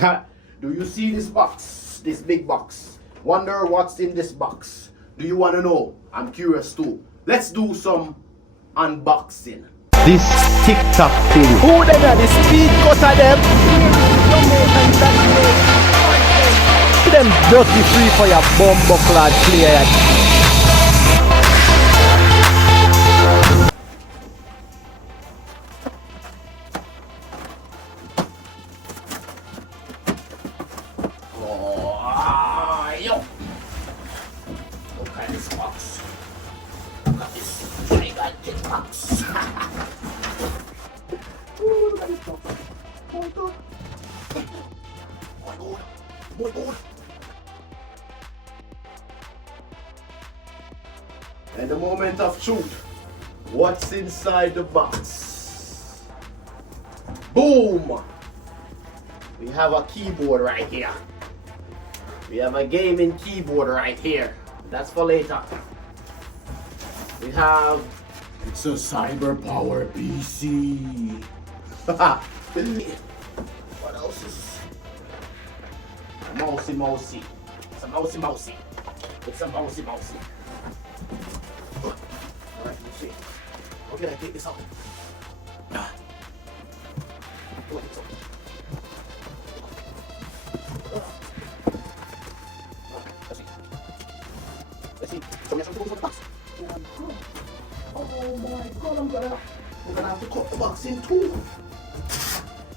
Do you see this box? This big box? Wonder what's in this box? Do you want to know? I'm curious too. Let's do some unboxing. This TikTok thing. Who them are the speed cutter them? Them dirty free for your bumbo clad player. Oh, yo. Look at this box. Look at this gigantic box. Ooh, look at this box. Oh my god. Oh my god. Oh my god. And the moment of truth. What's inside the box? Boom! We have a keyboard right here. We have a gaming keyboard right here. That's for later. We have... It's a cyber power PC. What else is... Mousy. It's a mousy. It's a mousy. Alright, let's see. How can I take this out? Let's see. So we have something to go the box. Oh my god, I'm gonna have to cut the box in two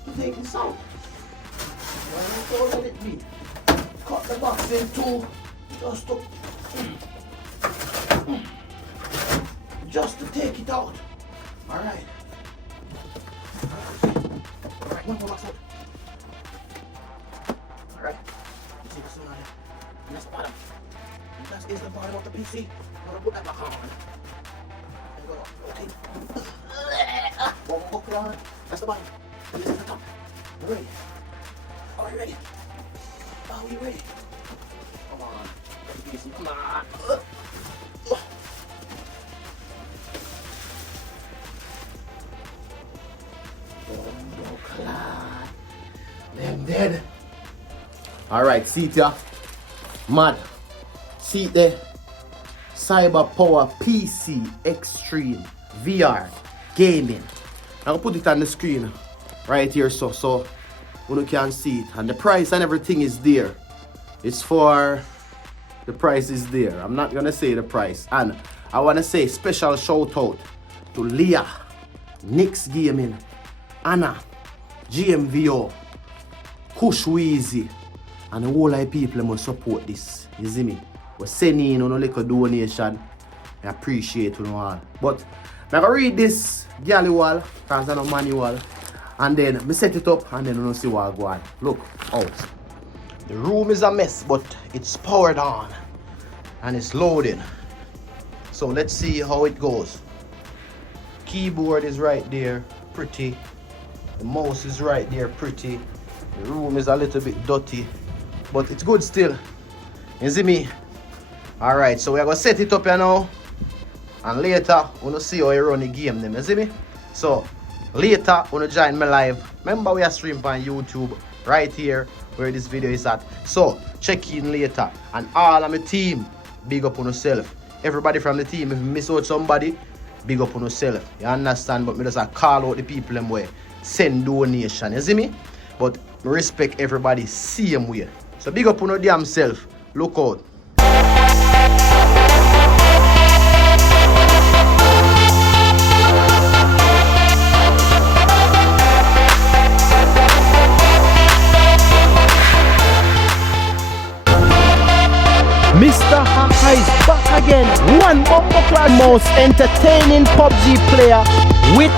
to take this out. Why don't you let it be? Cut the box in two just to take it out. Alright. Alright, one more box out. Alright. Let's see what's on it. And that's the bottom. And that is the bottom of the PC. I'm gonna put that back on. Okay. One more box on it. That's the bottom. And this is the top. We're ready. Are you ready? Are we ready? Come on. PC, come on. Them dead. Alright, seat ya. Mad. Seat there. Cyber Power PC Extreme VR Gaming. I'll put it on the screen right here so you can see it. And the price and everything is there. It's for... The price is there. I'm not gonna say the price. And I wanna say special shout out to Leah, Nix Gaming, Anna, GMVO, Kush Weezy, and the whole of people must support this. You see me? We're sending in a little donation. I appreciate you all. But I'm gonna read this galley wall because I know manual. And then I set it up and then we'll see what I go on. Look out. The room is a mess, but it's powered on and it's loading. So let's see how it goes. Keyboard is right there, pretty. The mouse is right there, pretty. The room is a little bit dirty, but it's good still. You see me? Alright, so we're gonna set it up here now. And later, we're gonna see how I run the game then. You see me? So later, we're gonna join me live. Remember, we are streaming on YouTube right here where this video is at. So check in later. And all of my team, big up on yourself. Everybody from the team, if you miss out somebody, big up on yourself. You understand? But me just call out the people them way. Send donation. You see me? But I respect everybody same way. So big up on your damn self. Look out. Mr. Haka is back again. One bumper class most entertaining PUBG player with